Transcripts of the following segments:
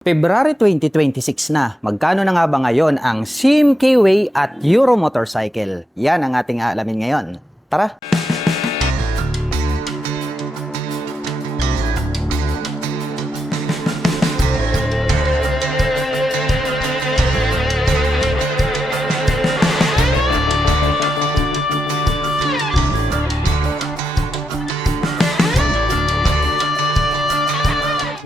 February 2026 na. Magkano na nga ba ngayon ang SIM K-Way at Euro Motorcycle? Yan ang ating aalamin ngayon. Tara!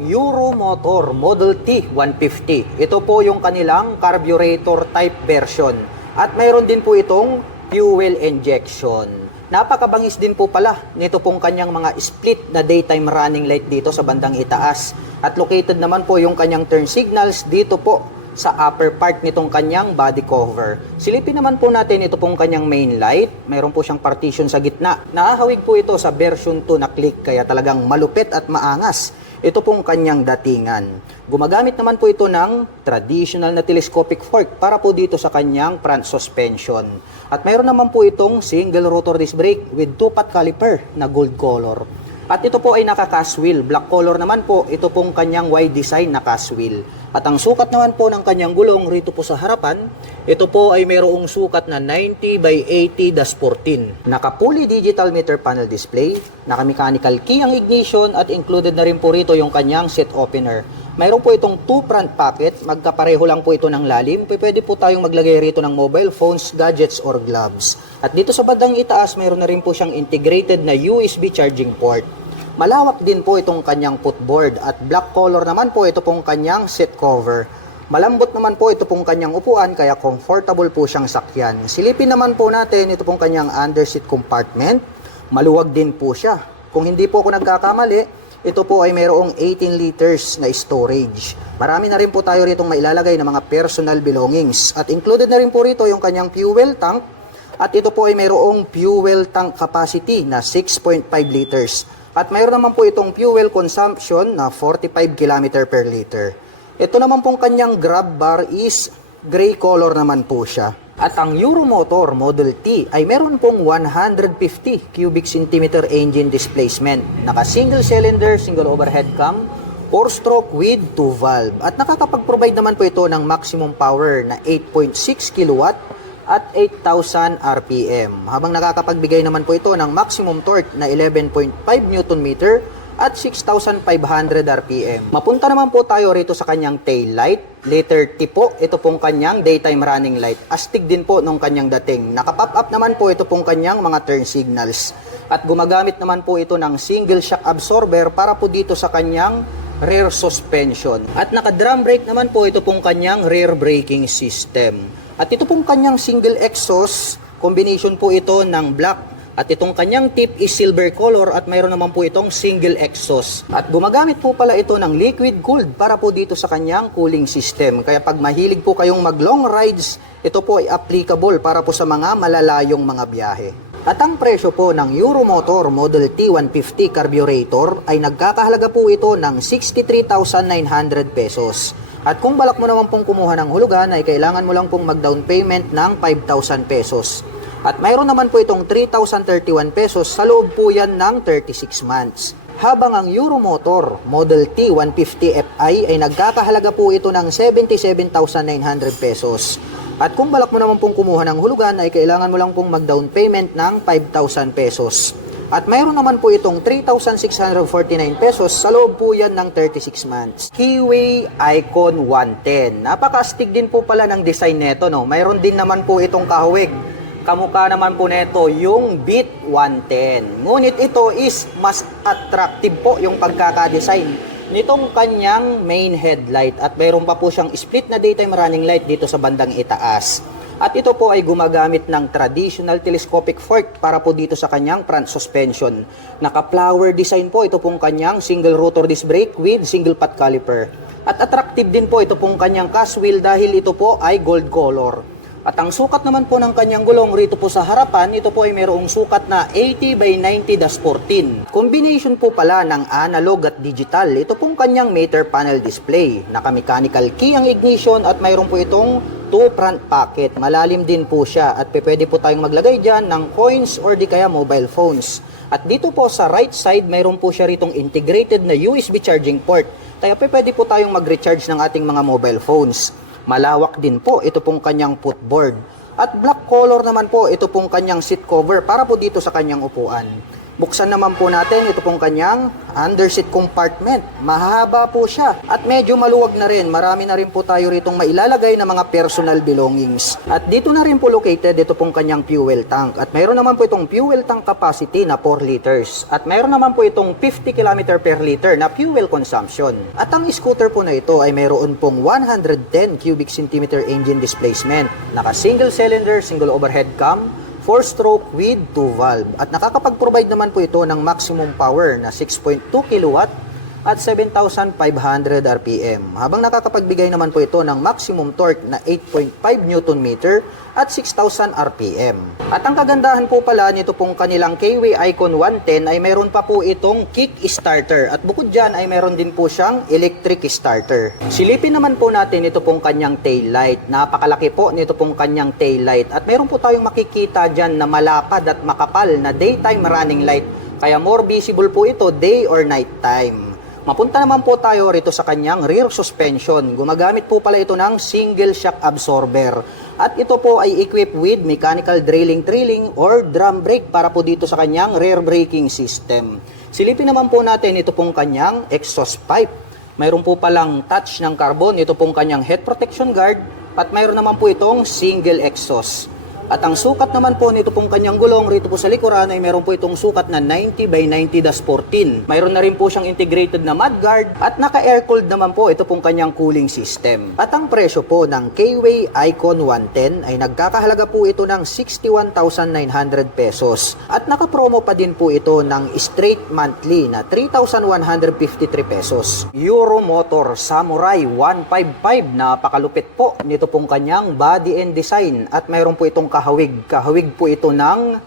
Euromotor Model T 150. Ito po yung kanilang carburetor type version. At mayroon din po itong fuel injection. Napakabangis din po pala nito pong kanyang mga split na daytime running light dito sa bandang itaas. At located naman po yung kanyang turn signals dito po sa upper part nitong kanyang body cover. Silipin naman po natin ito pong kanyang main light. Mayroon po siyang partition sa gitna. Naahawig po ito sa version 2 na click, kaya talagang malupit at maangas ito pong kanyang datingan. Gumagamit naman po ito ng traditional na telescopic fork para po dito sa kanyang front suspension. At mayroon naman po itong single rotor disc brake with 2-pot caliper na gold color. At ito po ay naka-cast wheel. Black color naman po, ito pong kanyang wide design na cast wheel. At ang sukat naman po ng kanyang gulong rito po sa harapan, ito po ay mayroong sukat na 90 by 80-14. Naka-fully digital meter panel display, naka-mechanical key ang ignition at included na rin po rito yung kanyang seat opener. Mayroon po itong 2 front pocket, magkapareho lang po ito ng lalim. Pwede po tayong maglagay rito ng mobile phones, gadgets, or gloves. At dito sa bandang itaas, mayroon na rin po siyang integrated na USB charging port. Malawak din po itong kanyang footboard at black color naman po ito pong kanyang seat cover. Malambot naman po ito pong kanyang upuan kaya comfortable po siyang sakyan. Silipin naman po natin ito pong kanyang underseat compartment. Maluwag din po siya. Kung hindi po ako nagkakamali, ito po ay mayroong 18 liters na storage. Marami na rin po tayo rito mailalagay ng mga personal belongings. At included na rin po rito yung kanyang fuel tank. At ito po ay mayroong fuel tank capacity na 6.5 liters. At mayroon naman po itong fuel consumption na 45 km per liter. Ito naman pong kanyang grab bar is gray color naman po siya. At ang Euromotor Model T ay meron pong 150 cubic centimeter engine displacement. Naka single cylinder, single overhead cam, 4-stroke with 2 valve. At nakakapag-provide naman po ito ng maximum power na 8.6 kilowatt at 8,000 RPM. Habang nakakapagbigay naman po ito ng maximum torque na 11.5 Nm at 6,500 RPM. Mapunta naman po tayo rito sa kanyang tail light. Letter T po, ito pong kanyang daytime running light. Astig din po nung kanyang dating. Naka-pop up naman po ito pong kanyang mga turn signals. At gumagamit naman po ito ng single shock absorber para po dito sa kanyang rear suspension. At naka-drum brake naman po ito pong kanyang rear braking system. At ito pong kanyang single exhaust, combination po ito ng black. At itong kanyang tip is silver color at mayroon naman po itong single exhaust. At gumagamit po pala ito ng liquid cooled para po dito sa kanyang cooling system. Kaya pag mahilig po kayong mag long rides, ito po ay applicable para po sa mga malalayong mga biyahe. At ang presyo po ng Euromotor Model T 150 carburetor ay nagkakahalaga po ito ng 63,900 pesos. At kung balak mo naman pong kumuha ng hulugan ay kailangan mo lang pong mag-down payment ng 5,000 pesos. At mayroon naman po itong 3,031 pesos sa loob po yan ng 36 months. Habang ang Euromotor Model T 150 Fi ay nagkakahalaga po ito ng 77,900 pesos. At kung balak mo naman pong kumuha ng hulugan ay kailangan mo lang pong mag-down payment ng 5,000 pesos. At mayroon naman po itong 3,649 pesos sa loob po yan ng 36 months. K-Way Icon 110. Napaka-astig din po pala ng design nito, no? Mayroon din naman po itong kahawig. Kamukha naman po nito yung Beat 110. Ngunit ito is mas attractive po yung pagkakadesign nitong kanyang main headlight. At mayroon pa po siyang split na daytime running light dito sa bandang itaas. At ito po ay gumagamit ng traditional telescopic fork para po dito sa kanyang front suspension. Naka-flower design po ito pong kanyang single rotor disc brake with single pot caliper. At attractive din po ito pong kanyang cast wheel dahil ito po ay gold color. At ang sukat naman po ng kanyang gulong rito po sa harapan, ito po ay mayroong sukat na 80/90-14. Combination po pala ng analog at digital. Ito pong kanyang meter panel display. Naka-mechanical key ang ignition at mayroon po itong 2 front pocket. Malalim din po siya at pwede po tayong maglagay dyan ng coins or di kaya mobile phones. At dito po sa right side, mayroon po siya ritong integrated na USB charging port. Kaya pwede po tayong mag-recharge ng ating mga mobile phones. Malawak din po ito pong kanyang footboard. At black color naman po ito pong kanyang seat cover para po dito sa kanyang upuan. Buksan naman po natin ito pong kanyang underseat compartment. Mahaba po siya at medyo maluwag na rin. Marami na rin po tayo ritong mailalagay na mga personal belongings. At dito na rin po located ito pong kanyang fuel tank. At mayroon naman po itong fuel tank capacity na 4 liters. At mayroon naman po itong 50 km per liter na fuel consumption. At ang scooter po na ito ay mayroon pong 110 cubic centimeter engine displacement. Naka single cylinder, single overhead cam, 4-stroke with 2 valve. At nakakapag-provide naman po ito ng maximum power na 6.2 kW at 7,500 RPM. Habang nakakapagbigay naman po ito ng maximum torque na 8.5 Nm at 6,000 RPM. At ang kagandahan po pala nito pong kanilang KW Icon 110 ay meron pa po itong kick starter. At bukod dyan ay meron din po siyang electric starter. Silipin naman po natin ito pong kanyang tail light. Napakalaki po nito pong kanyang tail light. At meron po tayong makikita dyan na malapad at makapal na daytime running light. Kaya more visible po ito day or night time. Mapunta naman po tayo rito sa kanyang rear suspension. Gumagamit po pala ito ng single shock absorber. At ito po ay equipped with mechanical drilling or drum brake para po dito sa kanyang rear braking system. Silipin naman po natin ito pong kanyang exhaust pipe. Mayroon po palang touch ng carbon, ito pong kanyang head protection guard. At mayroon naman po itong single exhaust. At ang sukat naman po nito pong kanyang gulong rito po sa likuran ay meron po itong sukat na 90/90-14. Mayroon na rin po siyang integrated na mudguard at naka-air-cooled naman po ito pong kanyang cooling system. At ang presyo po ng KW Icon 110 ay nagkakahalaga po ito ng 61,900 pesos. At naka-promo pa din po ito ng straight monthly na 3,153 pesos. Euromotor Samurai 155, napakalupit po nito pong kanyang body and design at mayroon po itong kahawig po ito ng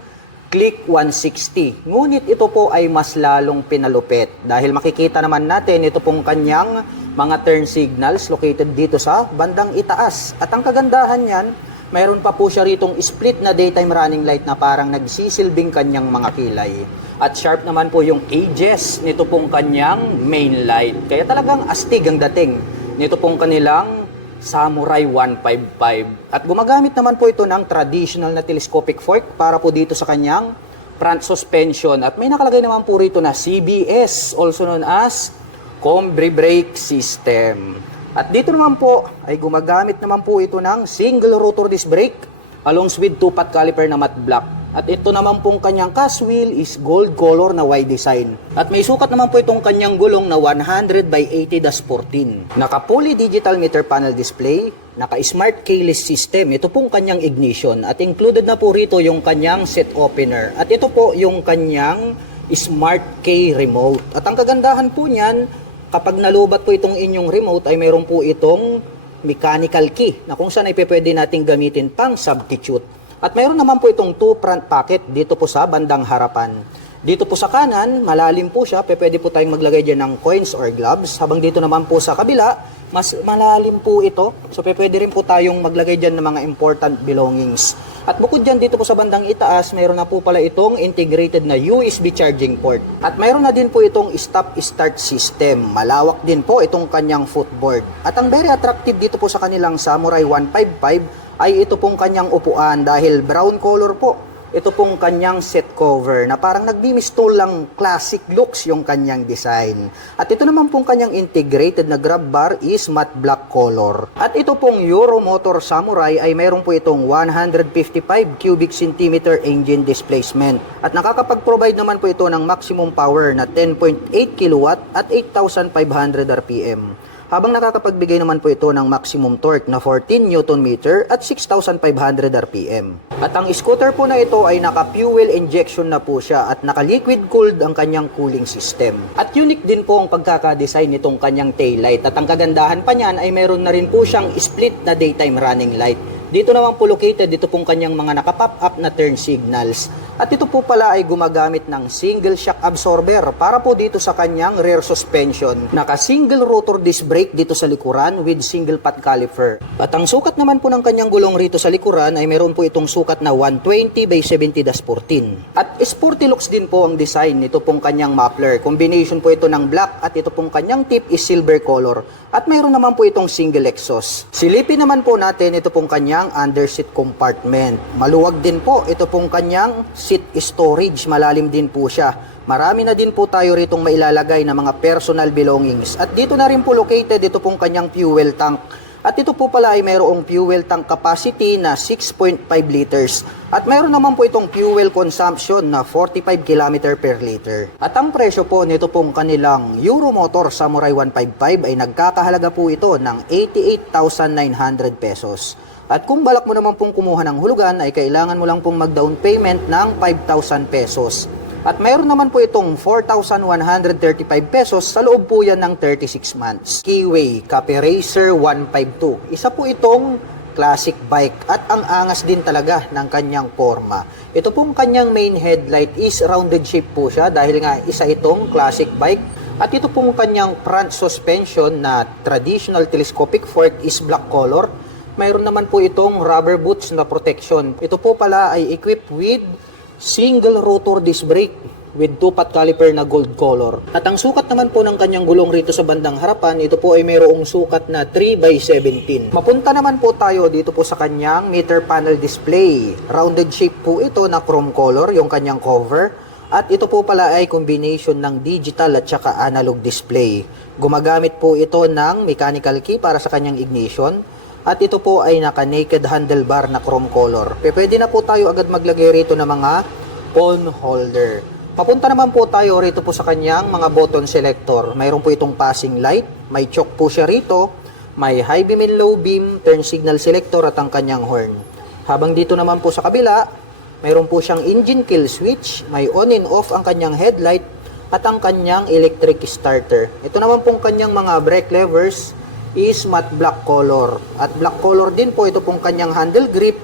Click 160. Ngunit ito po ay mas lalong pinalupit dahil makikita naman natin ito pong kanyang mga turn signals located dito sa bandang itaas. At ang kagandahan niyan, mayroon pa po siya ritong split na daytime running light na parang nagsisilbing kanyang mga kilay. At sharp naman po yung edges nito pong kanyang main light. Kaya talagang astig ang dating nito pong kanilang Samurai 155. At gumagamit naman po ito ng traditional na telescopic fork para po dito sa kanyang front suspension. At may nakalagay naman po rito na CBS, also known as Combi Brake System. At dito naman po ay gumagamit naman po ito ng single rotor disc brake along with 2-pot caliper na matte black. At ito naman pong kanyang cast wheel is gold color na Y design. At may sukat naman po itong kanyang gulong na 100/80-14. Naka-fully digital meter panel display, naka-smart keyless system. Ito pong kanyang ignition. At included na po rito yung kanyang set opener. At ito po yung kanyang smart key remote. At ang kagandahan po niyan, kapag nalubat po itong inyong remote ay mayroon po itong mechanical key na kung saan ay pwede nating gamitin pang substitute. At mayroon naman po itong 2 front pocket dito po sa bandang harapan. Dito po sa kanan, malalim po siya, pwede po tayong maglagay dyan ng coins or gloves. Habang dito naman po sa kabila, mas malalim po ito. So pwede rin po tayong maglagay dyan ng mga important belongings. At bukod dyan dito po sa bandang itaas, mayroon na po pala itong integrated na USB charging port. At mayroon na din po itong stop-start system. Malawak din po itong kanyang footboard. At ang very attractive dito po sa kanilang Samurai 155 ay ito pong kanyang upuan dahil brown color po. Ito pong kanyang seat cover na parang nagbimisto lang classic looks yung kanyang design. At ito naman pong kanyang integrated na grab bar is matte black color. At ito pong Euromotor Samurai ay mayroon po itong 155 cubic centimeter engine displacement. At nakakapag-provide naman po ito ng maximum power na 10.8 kW at 8,500 RPM. Habang nakakapagbigay naman po ito ng maximum torque na 14 Nm at 6,500 RPM. At ang scooter po na ito ay naka-fuel injection na po siya at naka-liquid cooled ang kanyang cooling system. At unique din po ang pagkakadesign nitong kanyang taillight. At ang kagandahan pa niyan ay meron na rin po siyang split na daytime running light. Dito naman po located, dito pong kanyang mga naka-pop up na turn signals. At ito po pala ay gumagamit ng single shock absorber para po dito sa kanyang rear suspension. Naka-single rotor disc brake dito sa likuran with single pot caliper. At ang sukat naman po ng kanyang gulong rito sa likuran ay meron po itong sukat na 120 by 70-14. At sporty looks din po ang design nito pong kanyang muffler. Combination po ito ng black at ito pong kanyang tip is silver color. At mayroon naman po itong single exhaust. Silipin naman po natin ito pong kanyang underseat compartment. Maluwag din po ito pong kanyang seat storage. Malalim din po siya. Marami na din po tayo ritong mailalagay na mga personal belongings. At dito na rin po located ito pong kanyang fuel tank. At ito po pala ay mayroong fuel tank capacity na 6.5 liters. At mayroon naman po itong fuel consumption na 45 km per liter. At ang presyo po nito pong kanilang Euromotor Samurai 155 ay nagkakahalaga po ito ng 88,900 pesos. At kung balak mo naman pong kumuha ng hulugan ay kailangan mo lang pong mag-down payment ng 5,000 pesos. At mayroon naman po itong 4,135 pesos sa loob po yan ng 36 months. Keyway Cafe Racer 152. Isa po itong classic bike at ang angas din talaga ng kanyang forma. Ito pong kanyang main headlight is rounded shape po siya dahil nga isa itong classic bike. At ito pong kanyang front suspension na traditional telescopic fork is black color. Mayroon naman po itong rubber boots na protection. Ito po pala ay equipped with single rotor disc brake with 2-pot caliper na gold color. At ang sukat naman po ng kanyang gulong rito sa bandang harapan, ito po ay mayroong sukat na 3 by 17. Mapunta naman po tayo dito po sa kanyang meter panel display. Rounded shape po ito na chrome color, yung kanyang cover. At ito po pala ay combination ng digital at saka analog display. Gumagamit po ito ng mechanical key para sa kanyang ignition. At ito po ay naka-naked handlebar na chrome color. Pwede na po tayo agad maglagay rito ng mga phone holder. Papunta naman po tayo rito po sa kanyang mga button selector. Mayroon po itong passing light, may choke po siya rito, may high beam and low beam, turn signal selector at ang kanyang horn. Habang dito naman po sa kabila, mayroon po siyang engine kill switch, may on and off ang kanyang headlight at ang kanyang electric starter. Ito naman pong kanyang mga brake levers is matte black color. At black color din po ito pong kanyang handle grip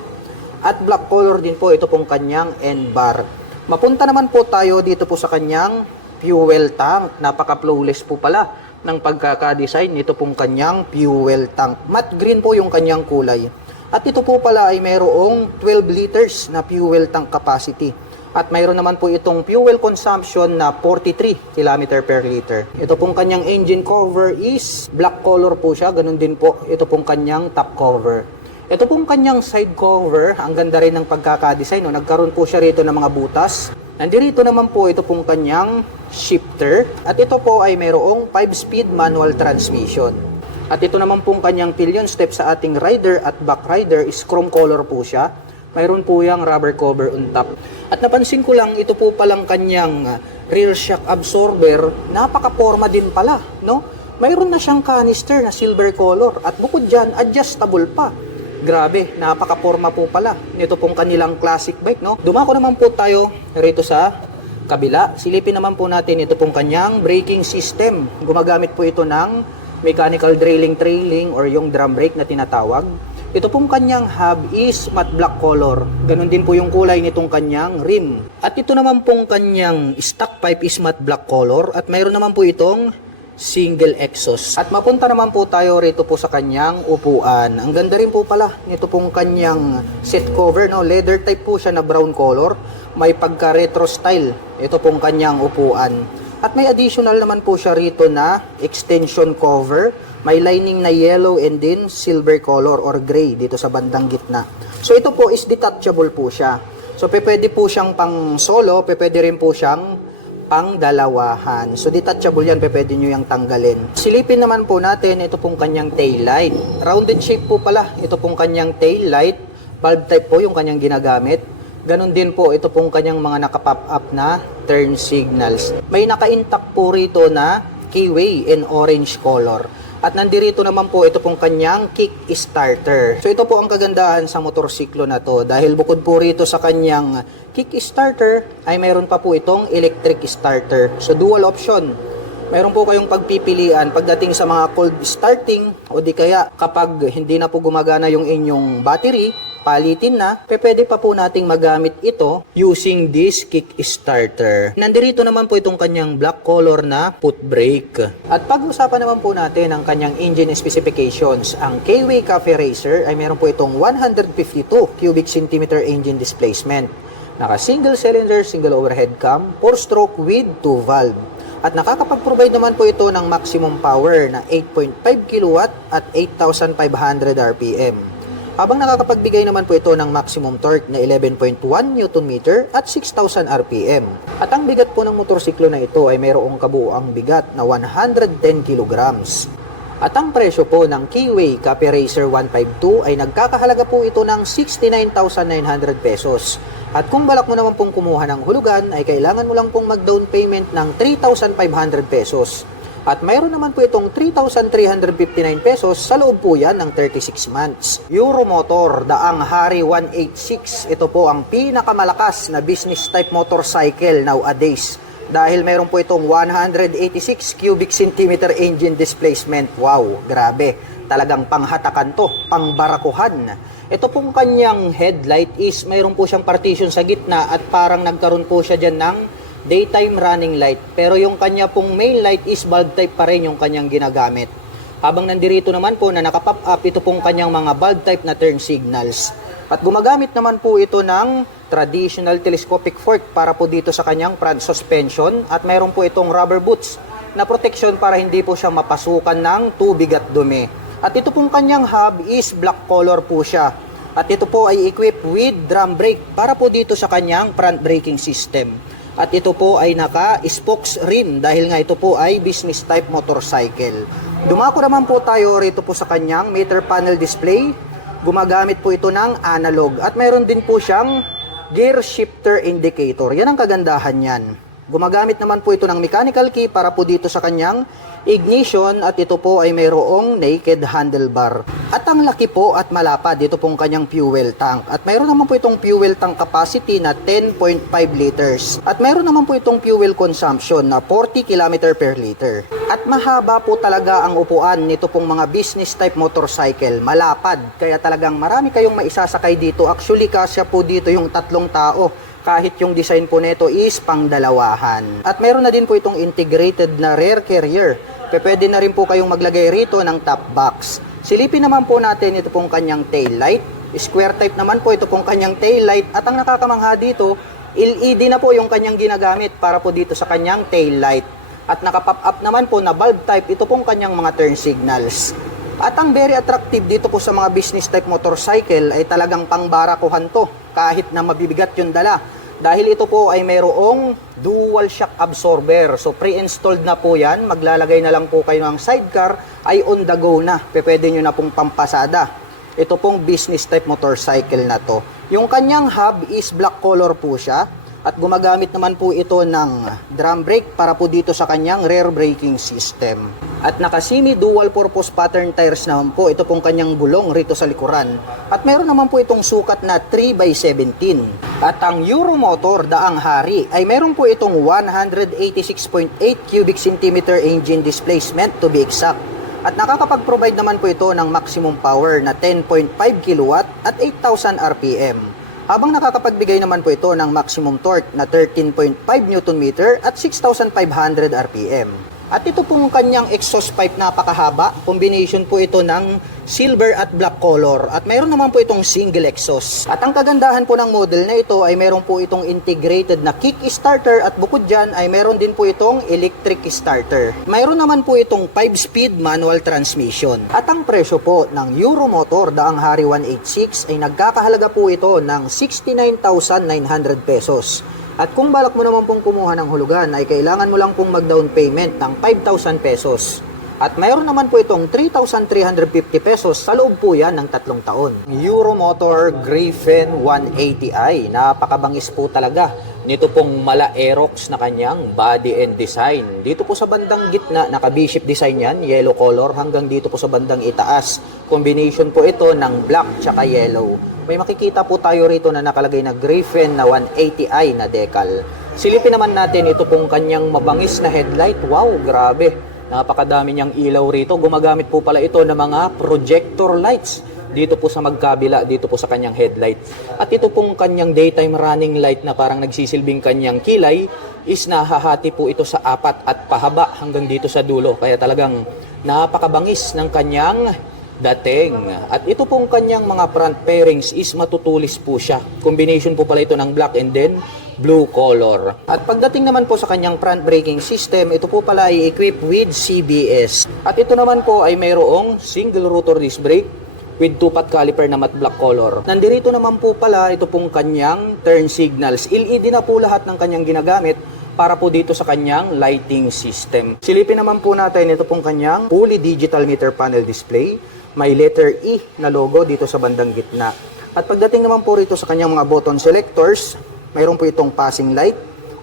at black color din po ito pong kanyang end bar. Mapunta naman po tayo dito po sa kanyang fuel tank. Napaka-flawless po pala ng pagkaka-design nito pong kanyang fuel tank. Matte green po yung kanyang kulay. At ito po pala ay mayroong 12 liters na fuel tank capacity. At mayroon naman po itong fuel consumption na 43 km per liter. Ito pong kanyang engine cover is black color po siya. Ganun din po ito pong kanyang top cover. Ito pong kanyang side cover, ang ganda rin ng pagkakadesign. No? Nagkaroon po siya rito ng mga butas. Nandito naman po ito pong kanyang shifter. At ito po ay mayroong 5-speed manual transmission. At ito naman pong kanyang pillion step sa ating rider at back rider is chrome color po siya. Mayroon po yung rubber cover on top. At napansin ko lang, ito po palang kanyang rear shock absorber, napaka-forma din pala, no? Mayroon na siyang canister na silver color at bukod dyan, adjustable pa. Grabe, napaka-forma po pala nito pong kanilang classic bike, no? Dumako naman po tayo rito sa kabila. Silipin naman po natin ito pong kanyang braking system. Gumagamit po ito ng mechanical trailing or yung drum brake na tinatawag. Ito pong kanyang hub is matte black color. Ganon din po yung kulay nitong kanyang rim. At ito naman pong kanyang stock pipe is matte black color. At mayroon naman po itong single exhaust. At mapunta naman po tayo rito po sa kanyang upuan. Ang ganda rin po pala nito pong kanyang seat cover. No? Leather type po siya na brown color. May pagka retro style. Ito pong kanyang upuan. At may additional naman po siya rito na extension cover. May lining na yellow and then silver color or gray dito sa bandang gitna. So ito po is detachable po siya. So pwede po siyang pang solo, pwede rin po siyang pang dalawahan. So detachable yan, pwede nyo yung tanggalin. Silipin naman po natin ito pong kanyang tail light. Rounded shape po pala ito pong kanyang tail light. Bulb type po yung kanyang ginagamit. Ganon din po ito pong kanyang mga naka-pop up na turn signals. May naka-intact po rito na keyway in orange color. At nandirito naman po ito pong kanyang kick starter. So ito po ang kagandahan sa motorsiklo na to. Dahil bukod po rito sa kanyang kick starter, ay mayroon pa po itong electric starter. So dual option. Meron po kayong pagpipilian pagdating sa mga cold starting o di kaya kapag hindi na po gumagana yung inyong battery, palitin na, pwede pa po nating magamit ito using this kick starter. Nandirito naman po itong kanyang black color na foot brake. At pag-usapan naman po natin ang kanyang engine specifications. Ang K-Way Cafe Racer ay meron po itong 152 cubic centimeter engine displacement. Naka single cylinder, single overhead cam, 4-stroke with 2 valve. At nakakapag-provide naman po ito ng maximum power na 8.5 kW at 8,500 RPM. Habang nakakapagbigay naman po ito ng maximum torque na 11.1 Nm at 6,000 RPM. At ang bigat po ng motorsiklo na ito ay mayroong kabuuang bigat na 110 kg. At ang presyo po ng K-Way Cafe Racer 152 ay nagkakahalaga po ito ng 69,900 pesos. At kung balak mo naman pong kumuha ng hulugan ay kailangan mo lang pong mag-down payment ng 3,500 pesos. At mayroon naman po itong 3,359 pesos sa loob po yan ng 36 months. Euromotor Daang Hari 186. Ito po ang pinakamalakas na business type motorcycle nowadays. Dahil mayroon po itong 186 cubic centimeter engine displacement. Wow, grabe. Talagang panghatakan to, pangbarakuhan. Ito pong kanyang headlight is mayroon po siyang partition sa gitna at parang nagkaroon po siya dyan ng daytime running light. Pero yung kanya pong main light is bulb type pa rin yung kanyang ginagamit. Habang nandirito naman po na nakapop up ito pong kanyang mga bulb type na turn signals. At gumagamit naman po ito ng traditional telescopic fork para po dito sa kanyang front suspension. At mayroon po itong rubber boots na protection para hindi po siya mapasukan ng tubig at dumi. At ito pong kanyang hub is black color po siya. At ito po ay equipped with drum brake para po dito sa kanyang front braking system. At ito po ay naka-spokes rim dahil nga ito po ay business type motorcycle. Dumako naman po tayo rito po sa kanyang meter panel display. Gumagamit po ito ng analog at mayroon din po siyang gear shifter indicator. Yan ang kagandahan niyan. Gumagamit naman po ito ng mechanical key para po dito sa kanyang ignition at ito po ay mayroong naked handlebar. At ang laki po at malapad dito pong kanyang fuel tank. At mayroon naman po itong fuel tank capacity na 10.5 liters. At mayroon naman po itong fuel consumption na 40 km per liter. At mahaba po talaga ang upuan nito pong mga business type motorcycle. Malapad. Kaya talagang marami kayong maisasakay dito. Actually kasya po dito yung 3 tao. Kahit yung design po nito is pangdalawahan. At meron na din po itong integrated na rear carrier. Pwede na rin po kayong maglagay rito ng top box. Silipin naman po natin ito pong kanyang tail light. Square type naman po ito pong kanyang tail light. At ang nakakamangha dito, LED na po yung kanyang ginagamit para po dito sa kanyang tail light. At nakapop up naman po na bulb type ito pong kanyang mga turn signals. At ang very attractive dito po sa mga business type motorcycle ay talagang pangbarakuhan to kahit na mabibigat yung dala. Dahil ito po ay mayroong dual shock absorber. So pre-installed na po yan. Maglalagay na lang po kayo ng sidecar ay on the go na. Pwede nyo na pong pampasada. Ito pong business type motorcycle na to. Yung kanyang hub is black color po siya. At gumagamit naman po ito ng drum brake para po dito sa kanyang rear braking system. At naka-semi dual purpose pattern tires naman po ito pong kanyang gulong rito sa likuran. At meron naman po itong sukat na 3x17. At ang Euromotor Daang Hari ay meron po itong 186.8 cubic centimeter engine displacement to be exact. At nakakapag-provide naman po ito ng maximum power na 10.5 kW at 8,000 RPM. Habang nakakapagbigay naman po ito ng maximum torque na 13.5 Nm at 6,500 RPM. At ito pong kanyang exhaust pipe napakahaba. Combination po ito ng silver at black color. At mayroon naman po itong single exhaust. At ang kagandahan po ng model na ito ay mayroon po itong integrated na kick starter. At bukod dyan ay mayroon din po itong electric starter. Mayroon naman po itong 5-speed manual transmission. At ang presyo po ng Euromotor Daang Hari 186 ay nagkakahalaga po ito ng 69,900 pesos. At kung balak mo naman pong kumuha ng hulugan ay kailangan mo lang pong mag-down payment ng 5,000 pesos. At mayroon naman po itong 3,350 pesos sa loob po yan ng 3 taon. Euromotor Griffin 180i. Napakabangis po talaga nito pong mala Aerox na kanyang body and design. Dito po sa bandang gitna, naka V-shape design yan, yellow color, hanggang dito po sa bandang itaas. Combination po ito ng black tsaka yellow. May makikita po tayo rito na nakalagay na Griffin na 180i na decal. Silipin naman natin ito pong kanyang mabangis na headlight. Wow, grabe. Napakadami niyang ilaw rito. Gumagamit po pala ito ng mga projector lights dito po sa magkabila, dito po sa kanyang headlight. At ito pong kanyang daytime running light na parang nagsisilbing kanyang kilay is nahahati po ito sa 4 at pahaba hanggang dito sa dulo. Kaya talagang napakabangis ng kanyang dating. At ito pong kanyang mga front pairings is matutulis po siya. Combination po pala ito ng black and then blue color. At pagdating naman po sa kanyang front braking system, ito po pala ay equipped with CBS. At ito naman po ay mayroong single rotor disc brake with 2-pot caliper na matte black color. Nandirito naman po pala ito pong kanyang turn signals. LED na po lahat ng kanyang ginagamit para po dito sa kanyang lighting system. Silipin naman po natin ito pong kanyang fully digital meter panel display. May letter E na logo dito sa bandang gitna. At pagdating naman po rito sa kanyang mga button selectors, mayroon po itong passing light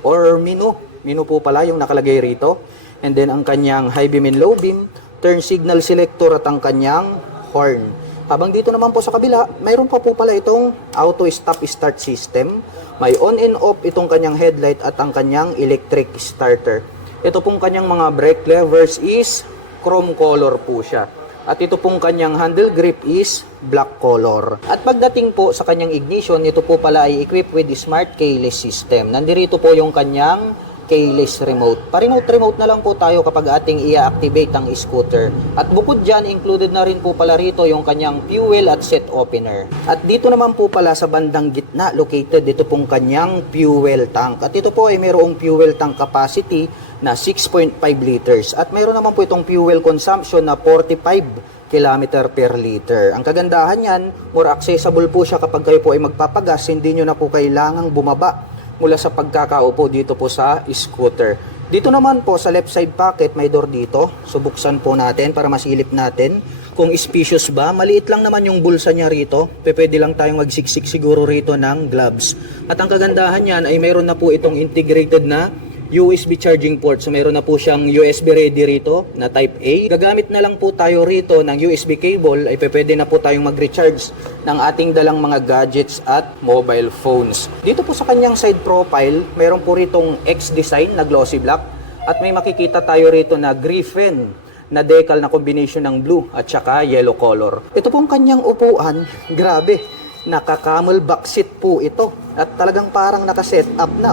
or menu. Menu po pala yung nakalagay rito. And then ang kanyang high beam and low beam, turn signal selector at ang kanyang horn. Habang dito naman po sa kabila, mayroon pa po pala itong auto stop start system. May on and off itong kanyang headlight at ang kanyang electric starter. Ito pong kanyang mga brake levers is chrome color po siya. At ito pong kanyang handle grip is black color. At pagdating po sa kanyang ignition, ito po pala ay equipped with the smart keyless system. Nandirito po yung kanyang keyless remote. Pa-remote na lang po tayo kapag ating i-activate ang scooter. At bukod dyan, included na rin po pala rito yung kanyang fuel at set opener. At dito naman po pala sa bandang gitna, located dito pong kanyang fuel tank. At ito po ay mayroong fuel tank capacity na 6.5 liters. At mayroon naman po itong fuel consumption na 45 kilometer per liter. Ang kagandahan yan, more accessible po siya kapag kayo po ay magpapagas, hindi nyo na po kailangang bumaba mula sa pagkakaupo dito po sa scooter. Dito naman po sa left side pocket may door dito. So buksan po natin para masilip natin kung spacious ba. Maliit lang naman yung bulsa niya rito. Pwede lang tayong magsiksik siguro rito ng gloves. At ang kagandahan niyan ay mayroon na po itong integrated na USB charging port. So mayroon na po siyang USB ready rito na type A. Gagamit na lang po tayo rito ng USB cable ay pwede na po tayong mag-recharge ng ating dalang mga gadgets at mobile phones. Dito po sa kanyang side profile, mayroon po ritong X design na glossy black at may makikita tayo rito na Griffin na decal na combination ng blue at saka yellow color. Ito pong kanyang upuan, grabe. Naka-camel back seat po ito at talagang parang naka-set up na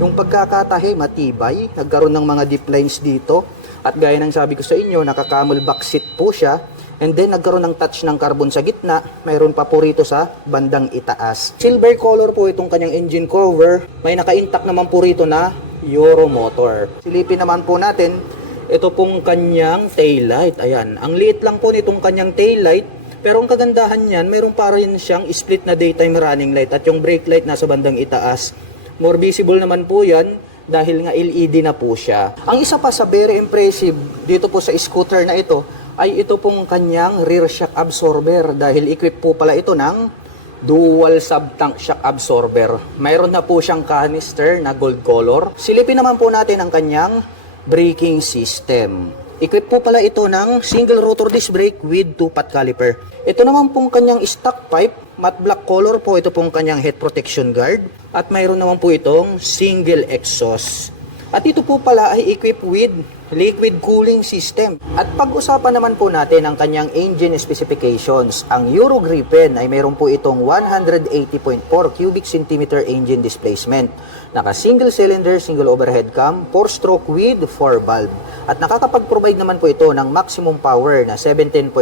yung pagkakatahi matibay, nagkaroon ng mga deep lines dito at gaya ng sabi ko sa inyo, naka-camel back seat po siya and then nagkaroon ng touch ng carbon sa gitna, mayroon pa po rito sa bandang itaas. Silver color po itong kanyang engine cover, may naka-intact naman po rito na Euro motor. Silipin naman po natin ito pong kanyang taillight. Ayan, ang liit lang po nitong kanyang taillight. Pero ang kagandahan niyan, mayroon pa rin siyang split na daytime running light at yung brake light nasa bandang itaas. More visible naman po yan dahil nga LED na po siya. Ang isa pa sa very impressive dito po sa scooter na ito ay ito pong kanyang rear shock absorber dahil equipped po pala ito ng dual sub-tank shock absorber. Mayroon na po siyang canister na gold color. Silipin naman po natin ang kanyang braking system. Equipped po pala ito ng single rotor disc brake with 2-pot caliper. Ito naman pong kanyang stock pipe, matte black color po ito pong kanyang head protection guard. At mayroon naman po itong single exhaust. At ito po pala ay equipped with liquid cooling system. At pag-usapan naman po natin ang kanyang engine specifications. Ang Euro Griffin ay mayroon po itong 180.4 cubic centimeter engine displacement. Naka single cylinder, single overhead cam, 4-stroke with 4 valve. At nakakapag-provide naman po ito ng maximum power na 17.4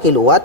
kilowatt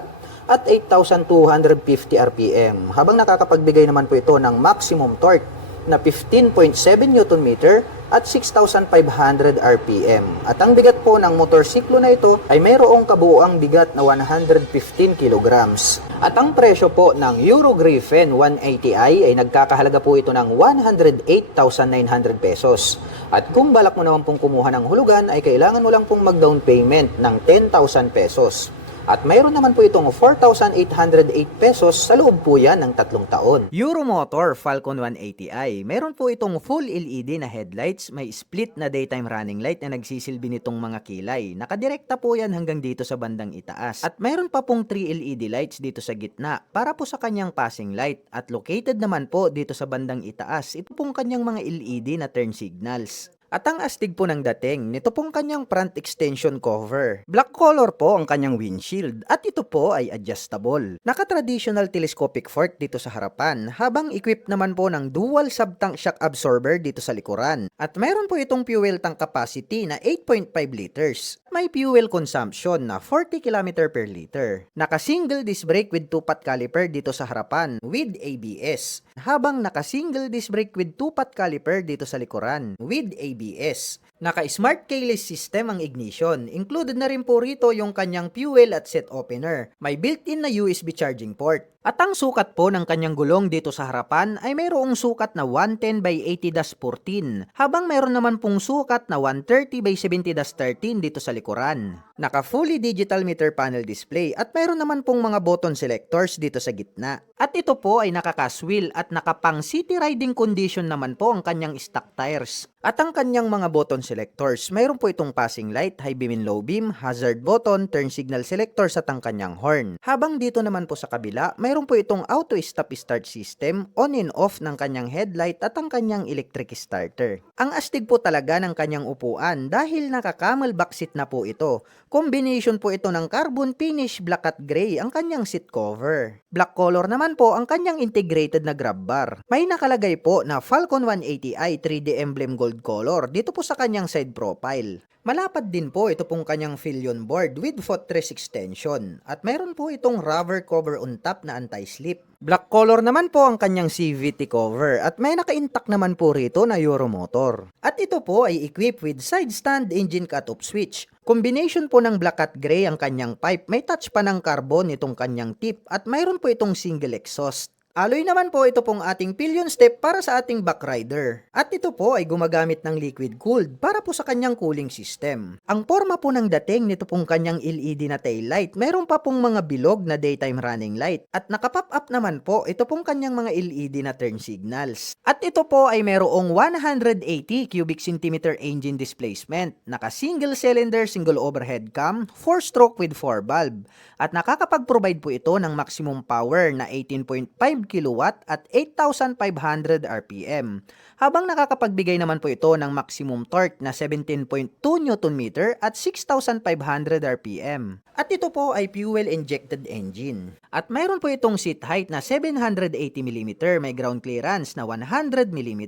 at 8,250 RPM. Habang nakakapagbigay naman po ito ng maximum torque na 15.7 Newton meter at 6,500 RPM. At ang bigat po ng motorsiklo na ito ay mayroong kabuuang bigat na 115 kilograms. At ang presyo po ng Euro Griffin 180i ay nagkakahalaga po ito ng 108,900 pesos. At kung balak mo naman pong kumuha ng hulugan ay kailangan mo lang pong mag-down payment ng 10,000 pesos. At mayroon naman po itong 4,808 pesos sa loob po yan ng 3 taon. Euromotor Falcon 180i. Meron po itong full LED na headlights, may split na daytime running light na nagsisilbi nitong mga kilay. Nakadirekta po yan hanggang dito sa bandang itaas. At mayroon pa pong 3 LED lights dito sa gitna para po sa kanyang passing light. At located naman po dito sa bandang itaas, ito pong kanyang mga LED na turn signals. At ang astig po ng dating, nito pong kanyang front extension cover. Black color po ang kanyang windshield at ito po ay adjustable. Naka-traditional telescopic fork dito sa harapan habang equipped naman po ng dual sub-tank shock absorber dito sa likuran. At mayroon po itong fuel tank capacity na 8.5 liters. May fuel consumption na 40 km per liter. Naka-single disc brake with 2-pot caliper dito sa harapan with ABS. Habang naka-single disc brake with 2-pot caliper dito sa likuran with ABS. Naka-smart keyless system ang ignition. Included na rin po rito yung kanyang fuel at set opener. May built-in na USB charging port. At ang sukat po ng kanyang gulong dito sa harapan ay mayroong sukat na 110 by 80-14 habang mayroon naman pong sukat na 130 by 70-13 dito sa likuran. Naka fully digital meter panel display at mayroon naman pong mga button selectors dito sa gitna. At ito po ay naka-caswheel at nakapang city riding condition naman po ang kanyang stock tires. At ang kanyang mga button selectors, mayroon po itong passing light, high beam and low beam, hazard button, turn signal selectors at ang kanyang horn. Habang dito naman po sa kabila, mayroon po itong auto stop start system, on and off ng kanyang headlight at ang kanyang electric starter. Ang astig po talaga ng kanyang upuan dahil naka-camelback seat na po ito. Combination po ito ng carbon finish black at gray ang kanyang seat cover. Black color naman po ang kanyang integrated na grab bar. May nakalagay po na Falcon 180i 3D emblem gold color dito po sa kanyang side profile. Malapad din po ito pong kanyang pillion board with footrest extension at mayroon po itong rubber cover on top na anti-slip. Black color naman po ang kanyang CVT cover at may naka-intact naman po rito na Euromotor. At ito po ay equipped with side stand engine cut-off switch. Combination po ng black at gray ang kanyang pipe, may touch pa ng carbon itong kanyang tip at mayroon po itong single exhaust. Alloy naman po ito pong ating pillion step para sa ating back rider. At ito po ay gumagamit ng liquid cooled para po sa kanyang cooling system. Ang forma po ng dating nito pong kanyang LED na tail light, meron pa pong mga bilog na daytime running light. At nakapop up naman po ito pong kanyang mga LED na turn signals. At ito po ay merong 180 cubic centimeter engine displacement, naka single cylinder, single overhead cam, 4-stroke with 4 valve. At nakakapag-provide po ito ng maximum power na 18.5 kilowatt at 8,500 RPM. Habang nakakapagbigay naman po ito ng maximum torque na 17.2 Nm at 6,500 RPM. At ito po ay fuel-injected engine. At mayroon po itong seat height na 780 mm, may ground clearance na 100 mm,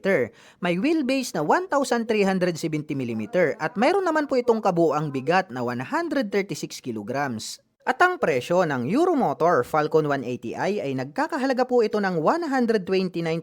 may wheelbase na 1,370 mm, at mayroon naman po itong kabuuang bigat na 136 kilograms. At ang presyo ng Euromotor Falcon 180i ay nagkakahalaga po ito ng 129,900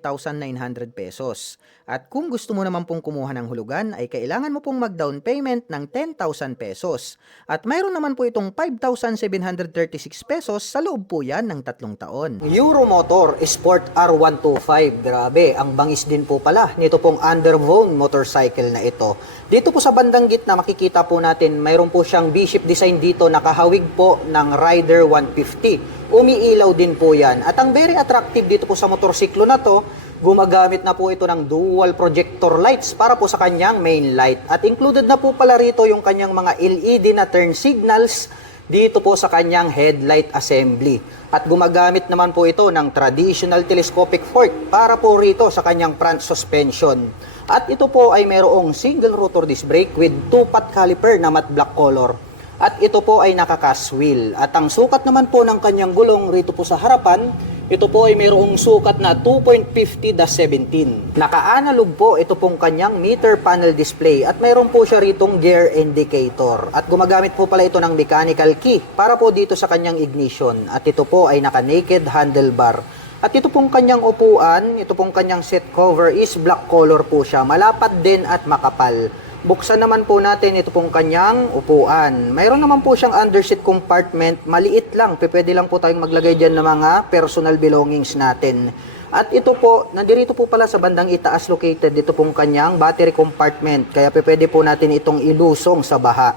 pesos. At kung gusto mo naman pong kumuha ng hulugan ay kailangan mo pong mag-down payment ng 10,000 pesos. At mayroon naman po itong 5,736 pesos sa loob po yan ng 3 taon. Euromotor Sport R125. Grabe, ang bangis din po pala nito pong underbone motorcycle na ito. Dito po sa bandang gitna makikita po natin mayroon po siyang V-shape design dito, nakahawig po ng Rider 150. Umiilaw din po yan. At ang very attractive dito po sa motorsiklo na to, gumagamit na po ito ng dual projector lights para po sa kanyang main light. At included na po pala rito yung kanyang mga LED na turn signals dito po sa kanyang headlight assembly. At gumagamit naman po ito ng traditional telescopic fork para po rito sa kanyang front suspension. At ito po ay mayroong single rotor disc brake with 2-pot caliper na matte black color. At ito po ay nakaka-wheel. At ang sukat naman po ng kanyang gulong rito po sa harapan, ito po ay mayroong sukat na 2.50-17. Naka-analog po ito pong kanyang meter panel display at mayroon po siya ritong gear indicator. At gumagamit po pala ito ng mechanical key para po dito sa kanyang ignition. At ito po ay naka-naked handlebar. At ito pong kanyang upuan, ito pong kanyang seat cover is black color po siya. Malapad din at makapal. Buksan naman po natin ito pong kanyang upuan. Mayroon naman po siyang underseat compartment. Maliit lang. Pwede lang po tayong maglagay dyan ng mga personal belongings natin. At ito po, nandirito po pala sa bandang itaas located dito pong kanyang battery compartment. Kaya pwede po natin itong ilusong sa baha.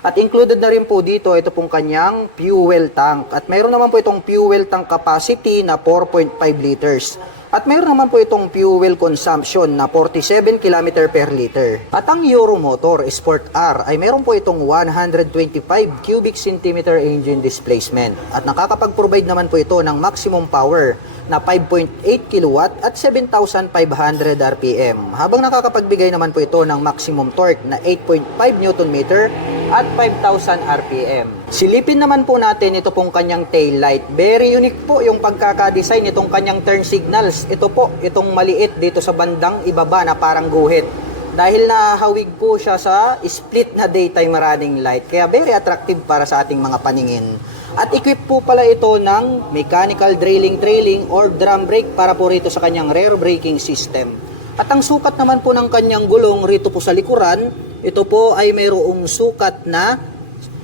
At included na rin po dito, ito pong kanyang fuel tank. At mayroon naman po itong fuel tank capacity na 4.5 liters. At mayroon naman po itong fuel consumption na 47 km per liter. At ang Euromotor Sport R ay mayroon po itong 125 cubic centimeter engine displacement. At nakakapag-provide naman po ito ng maximum power na 5.8 kW at 7,500 RPM. Habang nakakapagbigay naman po ito ng maximum torque na 8.5 Nm at 5,000 RPM. Silipin naman po natin ito pong kanyang tail light. Very unique po yung pagkakadesign itong kanyang turn signals. Ito po, itong maliit dito sa bandang ibaba na parang guhit. Dahil nahawig po siya sa split na daytime running light. Kaya very attractive para sa ating mga paningin. At equip po pala ito ng mechanical trailing or drum brake para po rito sa kanyang rear braking system. At ang sukat naman po ng kanyang gulong rito po sa likuran, ito po ay mayroong sukat na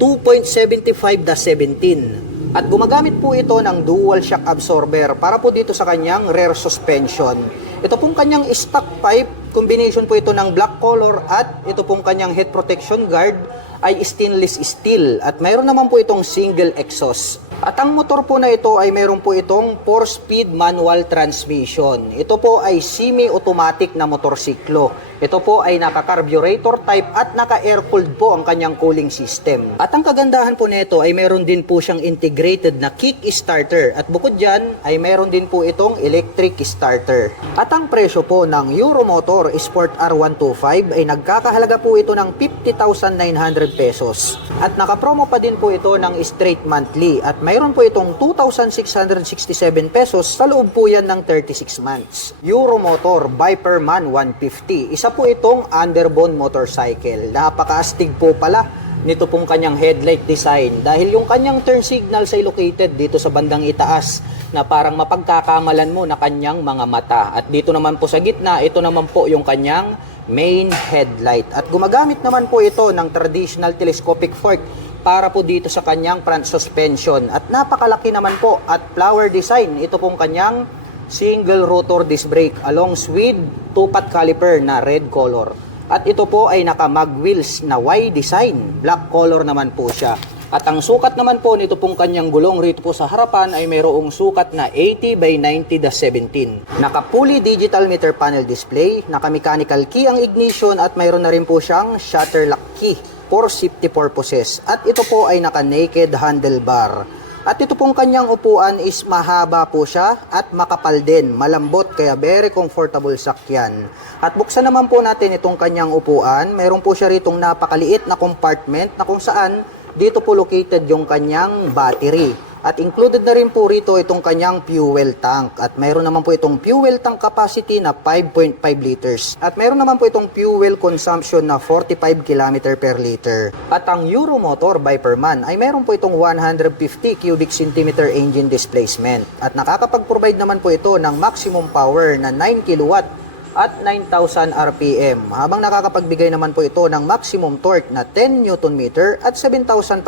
2.75/17. At gumagamit po ito ng dual shock absorber para po dito sa kanyang rear suspension. Ito pong kanyang stock pipe, combination po ito ng black color at ito pong kanyang head protection guard ay stainless steel at mayroon naman po itong single exhaust. At ang motor po na ito ay mayroon po itong 4-speed manual transmission. Ito po ay semi-automatic na motorsiklo. Ito po ay naka-carburetor type at naka-air-cooled po ang kanyang cooling system. At ang kagandahan po nito ay mayroon din po siyang integrated na kick starter. At bukod dyan ay mayroon din po itong electric starter. At ang presyo po ng Euromotor Sport R125 ay nagkakahalaga po ito ng 50,900 pesos. At nakapromo pa din po ito ng straight monthly at mayroon po itong 2,667 pesos sa loob po yan ng 36 months. Euromotor Viperman 150. Isa po itong underbone motorcycle. Napakaastig po pala nito pong kanyang headlight design dahil yung kanyang turn signals ay located dito sa bandang itaas na parang mapagkakamalan mo na kanyang mga mata. At dito naman po sa gitna, ito naman po yung kanyang main headlight. At gumagamit naman po ito ng traditional telescopic fork para po dito sa kanyang front suspension. At napakalaki naman po at flower design. Ito pong kanyang single rotor disc brake along with two-pot caliper na red color. At ito po ay naka-mag wheels na Y design. Black color naman po siya. At ang sukat naman po nito pong kanyang gulong rito po sa harapan ay mayroong sukat na 80/90/17. Naka-fully digital meter panel display, naka-mechanical key ang ignition at mayroon na rin po siyang shutter lock key for safety purposes. At ito po ay naka-naked handlebar. At ito pong kanyang upuan is mahaba po siya at makapal din, malambot kaya very comfortable sakyan. At buksan naman po natin itong kanyang upuan, mayroon po siya ritong napakaliit na compartment na kung saan dito po located yung kanyang battery. At included na rin po rito itong kanyang fuel tank. At mayroon naman po itong fuel tank capacity na 5.5 liters. At mayroon naman po itong fuel consumption na 45 km per liter. At ang Euromotor Viperman ay mayroon po itong 150 cubic centimeter engine displacement. At nakakapag-provide naman po ito ng maximum power na 9 kW at 9,000 RPM. Habang nakakapagbigay naman po ito ng maximum torque na 10 Nm at 7,500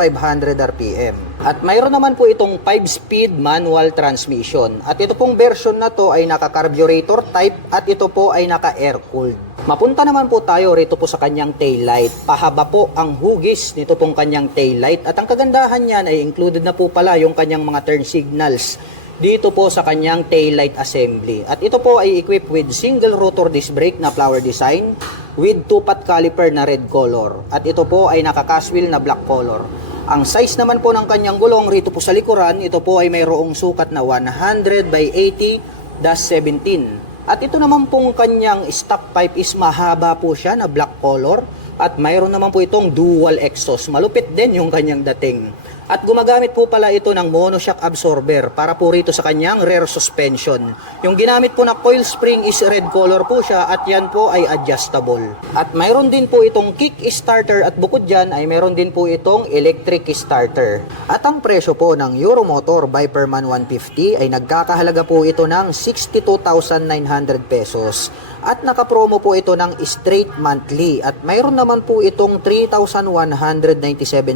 RPM. At mayroon naman po itong 5-speed manual transmission. At ito pong version na to ay naka-carburetor type at ito po ay naka-air-cooled. Mapunta naman po tayo rito po sa kanyang taillight. Pahaba po ang hugis nito pong kanyang taillight. At ang kagandahan niyan ay included na po pala yung kanyang mga turn signals dito po sa kanyang taillight assembly. At ito po ay equipped with single rotor disc brake na flower design with two-pot caliper na red color. At ito po ay naka-cast wheel na black color. Ang size naman po ng kanyang gulong rito po sa likuran, ito po ay mayroong sukat na 100/80/17. At ito naman pong kanyang stock pipe is mahaba po siya na black color. At mayroon naman po itong dual exhaust. Malupit din yung kanyang dating. At gumagamit po pala ito ng monoshock absorber para po rito sa kanyang rear suspension. Yung ginamit po na coil spring is red color po siya at yan po ay adjustable. At mayroon din po itong kick starter at bukod dyan ay mayroon din po itong electric starter. At ang presyo po ng Euromotor Viperman 150 ay nagkakahalaga po ito ng 62,900 pesos. At nakapromo po ito ng straight monthly at mayroon naman po itong 3,197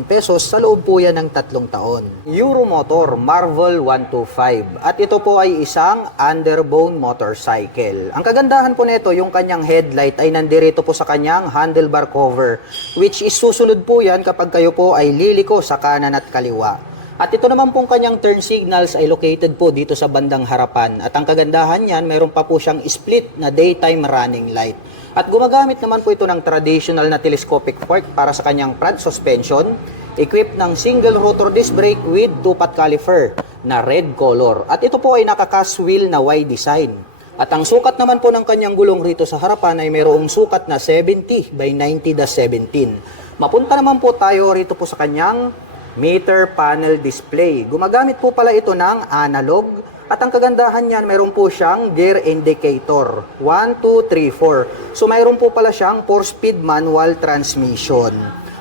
pesos sa loob po yan ng 3 taon. Euromotor Marvel 125 at ito po ay isang underbone motorcycle. Ang kagandahan po nito, yung kanyang headlight ay nandirito po sa kanyang handlebar cover, which is susunod po yan kapag kayo po ay liliko sa kanan at kaliwa. At ito naman pong kanyang turn signals ay located po dito sa bandang harapan. At ang kagandahan niyan, mayroon pa po siyang split na daytime running light. At gumagamit naman po ito ng traditional na telescopic fork para sa kanyang front suspension, equipped ng single rotor disc brake with 2-pot caliper na red color. At ito po ay naka-cast wheel na Y design. At ang sukat naman po ng kanyang gulong rito sa harapan ay mayroong sukat na 70 by 90-17. Mapunta naman po tayo rito po sa kanyang meter panel display. Gumagamit po pala ito ng analog at ang kagandahan niyan, mayroon po siyang gear indicator 1, 2, 3, 4. So mayroon po pala siyang 4-speed manual transmission.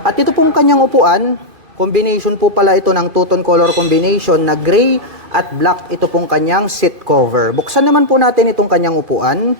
At ito pong kanyang upuan, combination po pala ito ng two-tone color combination na gray at black. Ito pong kanyang seat cover. Buksan naman po natin itong kanyang upuan.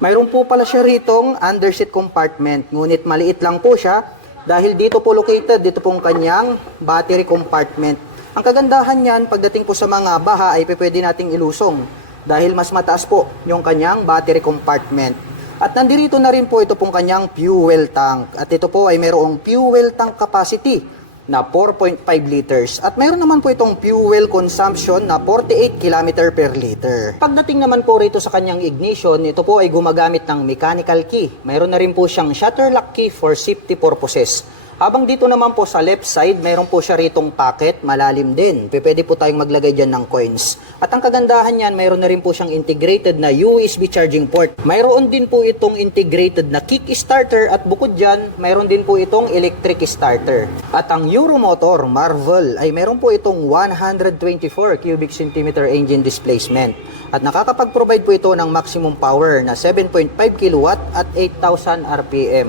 Mayroon po pala siya ritong underseat compartment, ngunit maliit lang po siya. Dahil dito po located, dito pong kanyang battery compartment. Ang kagandahan niyan, pagdating po sa mga baha ay pwede nating ilusong. Dahil mas mataas po yung kanyang battery compartment. At nandito na rin po ito pong kanyang fuel tank. At ito po ay mayroong fuel tank capacity na 4.5 liters. At mayroon naman po itong fuel consumption na 48 km per liter. Pagdating naman po rito sa kanyang ignition, ito po ay gumagamit ng mechanical key. Mayroon na rin po siyang shutter lock key for safety purposes. Habang dito naman po sa left side, mayroon po siya ritong pocket, malalim din. Pwede po tayong maglagay dyan ng coins. At ang kagandahan niyan, mayroon na rin po siyang integrated na USB charging port. Mayroon din po itong integrated na kick starter at bukod dyan, mayroon din po itong electric starter. At ang Euromotor Marvel ay mayroon po itong 124 cubic centimeter engine displacement. At nakakapag-provide po ito ng maximum power na 7.5 kW at 8,000 RPM.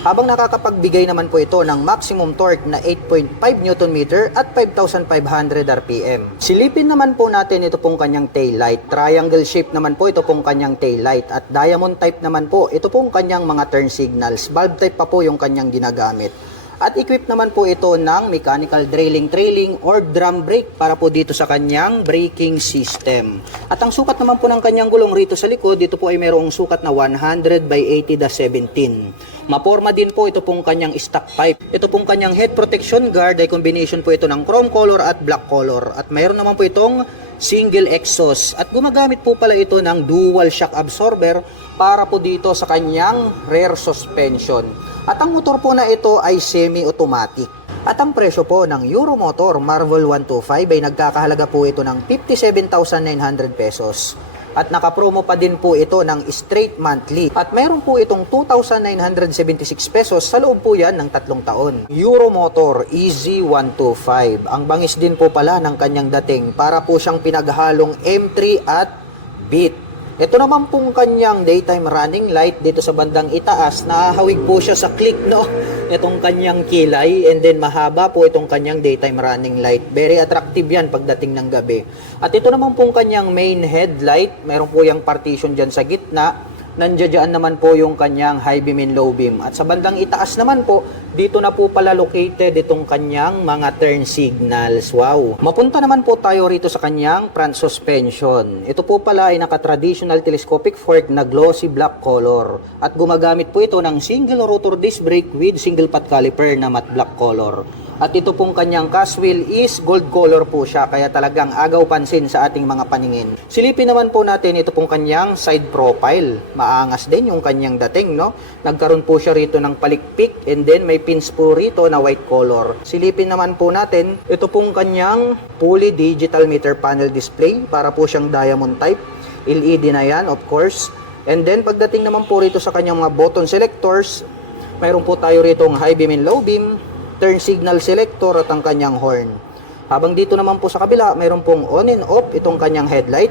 Habang nakakapagbigay naman po ito ng maximum torque na 8.5 Nm at 5,500 RPM. Silipin naman po natin ito pong kanyang taillight. Triangle shape naman po ito pong kanyang taillight at diamond type naman po ito pong kanyang mga turn signals. Bulb type pa po yung kanyang ginagamit. At equipped naman po ito ng mechanical trailing or drum brake para po dito sa kanyang braking system. At ang sukat naman po ng kanyang gulong rito sa likod, dito po ay mayroong sukat na 100 by 80-17. Maporma din po ito pong kanyang stock pipe. Ito pong kanyang head protection guard ay combination po ito ng chrome color at black color. At mayroon naman po itong single exhaust. At gumagamit po pala ito ng dual shock absorber para po dito sa kanyang rear suspension. At ang motor po na ito ay semi-automatic. At ang presyo po ng Euromotor Marvel 125 ay nagkakahalaga po ito ng 57,900 pesos. At nakapromo pa din po ito ng straight monthly. At mayroon po itong 2,976 pesos sa loob po yan ng 3 taon. Euromotor EZ125. Ang bangis din po pala ng kanyang dating para po siyang pinaghalong M3 at Beat. Ito naman pong kanyang daytime running light dito sa bandang itaas, nahahawig po siya sa click, no? Itong kanyang kilay, and then mahaba po itong kanyang daytime running light. Very attractive yan pagdating ng gabi. At ito naman pong kanyang main headlight, meron po yung partition dyan sa gitna. Nandiyan naman po yung kanyang high beam and low beam. At sa bandang itaas naman po, dito na po pala located itong kanyang mga turn signals. Wow! Mapunta naman po tayo rito sa kanyang front suspension. Ito po pala ay naka-traditional telescopic fork na glossy black color. At gumagamit po ito ng single rotor disc brake with single pot caliper na matte black color. At ito pong kanyang cast wheel is gold color po siya, kaya talagang agaw pansin sa ating mga paningin. Silipin naman po natin ito pong kanyang side profile. Maangas din yung kanyang dating, no? Nagkaroon po siya rito ng palikpik and then may pins po rito na white color. Silipin naman po natin ito pong kanyang fully digital meter panel display para po siyang diamond type. LED na yan, of course. And then pagdating naman po rito sa kanyang mga button selectors, mayroon po tayo rito ng high beam and low beam, turn signal selector at ang kanyang horn. Habang dito naman po sa kabila, mayroon pong on and off itong kanyang headlight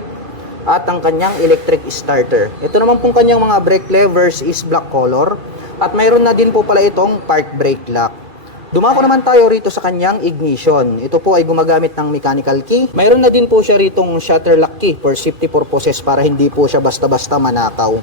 at ang kanyang electric starter. Ito naman pong kanyang mga brake levers is black color at mayroon na din po pala itong park brake lock. Dumako naman tayo rito sa kanyang ignition. Ito po ay gumagamit ng mechanical key. Mayroon na din po siya ritong shutter lock key for safety purposes para hindi po siya basta-basta manakaw.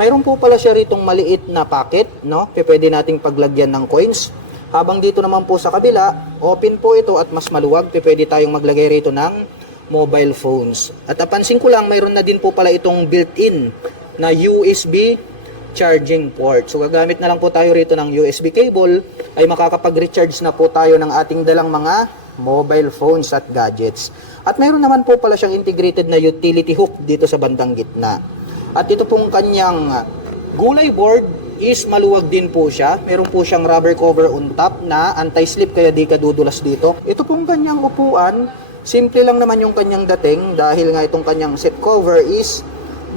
Mayroon po pala siya ritong maliit na pocket, no? Pwede nating paglagyan ng coins. Habang dito naman po sa kabila, open po ito at mas maluwag. Pwede tayong maglagay rito ng mobile phones. At napansin ko lang, mayroon na din po pala itong built-in na USB charging port. So gagamit na lang po tayo rito ng USB cable, ay makakapag-recharge na po tayo ng ating dalang mga mobile phones at gadgets. At mayroon naman po pala siyang integrated na utility hook dito sa bandang gitna. At ito pong kanyang gulay board is maluwag din po siya. Meron po siyang rubber cover on top na anti-slip kaya di ka dudulas dito. Ito pong kanyang upuan, simple lang naman yung kanyang dating dahil nga itong kanyang seat cover is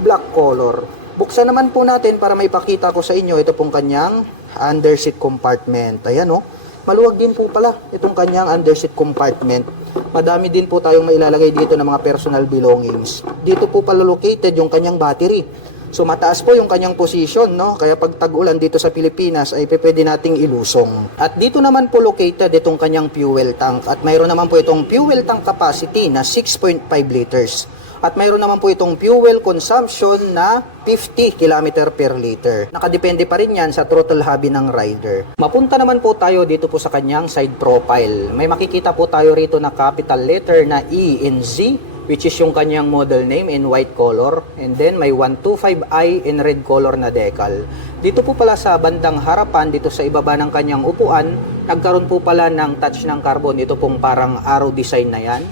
black color. Buksan naman po natin para may pakita ko sa inyo ito pong kanyang underseat compartment. Ayan o. Maluwag din po pala itong kanyang underseat compartment. Madami din po tayong mailalagay dito ng mga personal belongings. Dito po pala located yung kanyang battery. So mataas po yung kanyang position, no? Kaya pag tag-ulan dito sa Pilipinas ay pwede nating ilusong. At dito naman po located itong kanyang fuel tank. At mayroon naman po itong fuel tank capacity na 6.5 liters. At mayroon naman po itong fuel consumption na 50 km per liter. Nakadepende pa rin yan sa throttle hobby ng rider. Mapunta naman po tayo dito po sa kanyang side profile. May makikita po tayo rito na capital letter na E and Z, which is yung kanyang model name in white color. And then may 125i in red color na decal. Dito po pala sa bandang harapan, dito sa ibaba ng kanyang upuan, nagkaroon po pala ng touch ng carbon. Ito pong parang arrow design na yan.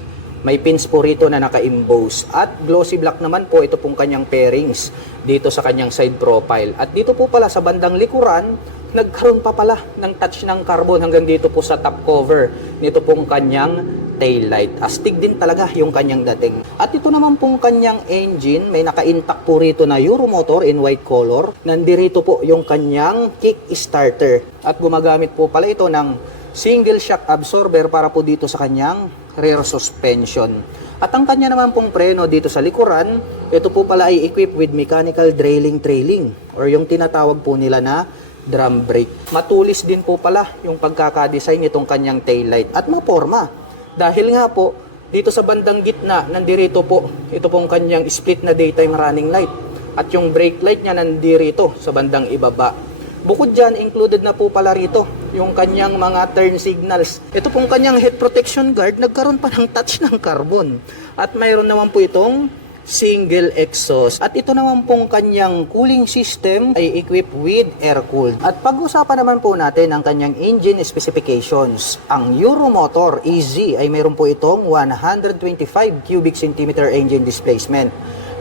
May pins po rito na naka-emboss. At glossy black naman po ito pong kanyang pairings dito sa kanyang side profile. At dito po pala sa bandang likuran, nagkaroon pa pala ng touch ng carbon hanggang dito po sa top cover nito pong kanyang taillight. Astig din talaga yung kanyang dating. At ito naman pong kanyang engine, may naka-intact po rito na Euromotor in white color. Nandirito po yung kanyang kick starter. At gumagamit po pala ito ng single shock absorber para po dito sa kanyang rear suspension. At ang kanya naman pong preno dito sa likuran, ito po pala ay equipped with mechanical trailing or yung tinatawag po nila na drum brake. Matulis din po pala yung pagkakadesign nitong kanyang taillight at maporma. Dahil nga po, dito sa bandang gitna, nandirito po, ito pong kanyang split na daytime running light. At yung brake light niya nandirito sa bandang ibaba. Bukod dyan, included na po pala rito yung kanyang mga turn signals. Ito pong kanyang head protection guard, nagkaroon pa ng touch ng carbon. At mayroon naman po itong single exhaust. At ito naman pong kanyang cooling system ay equipped with air-cooled. At pag-usapan naman po natin ang kanyang engine specifications. Ang Euromotor EZ ay mayroon po itong 125 cubic centimeter engine displacement.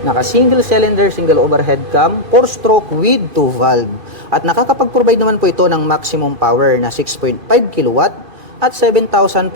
Naka-single cylinder, single overhead cam, 4-stroke with 2 valve. At nakakapag-provide naman po ito ng maximum power na 6.5 kW at 7,500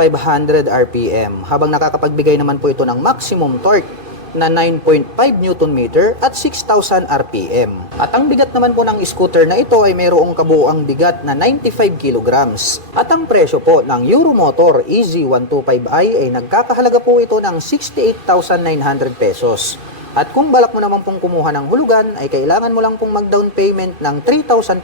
RPM. Habang nakakapagbigay naman po ito ng maximum torque na 9.5 Nm at 6,000 RPM. At ang bigat naman po ng scooter na ito ay mayroong kabuuang bigat na 95 kg. At ang presyo po ng Euromotor EZ125i ay nagkakahalaga po ito ng 68,900 pesos. At kung balak mo naman pong kumuha ng hulugan, ay kailangan mo lang pong mag-down payment ng 3,500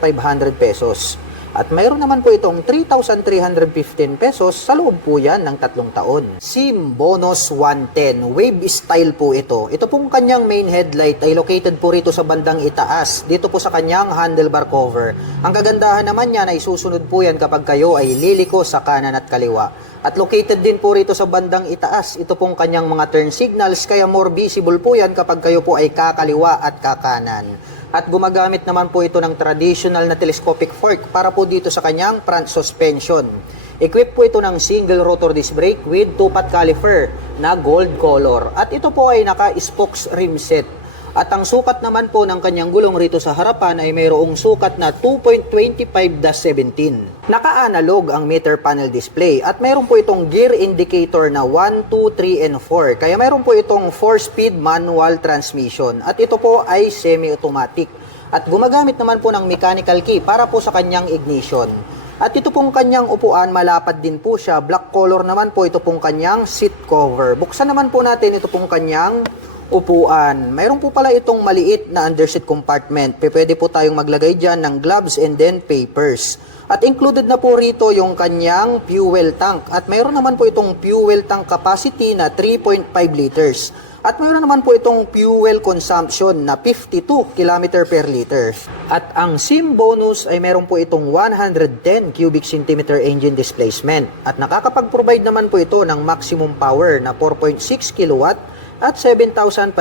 pesos. At mayroon naman po itong 3,315 pesos sa loob po yan ng 3 taon. SIM Bonus 110, Wave Style po ito. Ito pong kanyang main headlight ay located po rito sa bandang itaas, dito po sa kanyang handlebar cover. Ang kagandahan naman yan ay susunod po yan kapag kayo ay liliko sa kanan at kaliwa. At located din po rito sa bandang itaas, ito pong kanyang mga turn signals, kaya more visible po yan kapag kayo po ay kakaliwa at kakanan. At gumagamit naman po ito ng traditional na telescopic fork para po dito sa kanyang front suspension. Equipped po ito ng single rotor disc brake with 2-pot caliper na gold color. At ito po ay naka-spokes rim set. At ang sukat naman po ng kanyang gulong rito sa harapan ay mayroong sukat na 2.25-17. Naka-analog ang meter panel display at mayroon po itong gear indicator na 1, 2, 3, and 4. Kaya mayroon po itong 4-speed manual transmission at ito po ay semi-automatic. At gumagamit naman po ng mechanical key para po sa kanyang ignition. At ito pong kanyang upuan, malapad din po siya. Black color naman po ito pong kanyang seat cover. Buksan naman po natin ito pong kanyang upuan. Mayroon po pala itong maliit na underseat compartment. Pwede po tayong maglagay dyan ng gloves and then papers. At included na po rito yung kanyang fuel tank. At mayroon naman po itong fuel tank capacity na 3.5 liters. At mayroon naman po itong fuel consumption na 52 km per liter. At ang SIM bonus ay meron po itong 110 cubic centimeter engine displacement. At nakakapag-provide naman po ito ng maximum power na 4.6 kilowatt at 7,500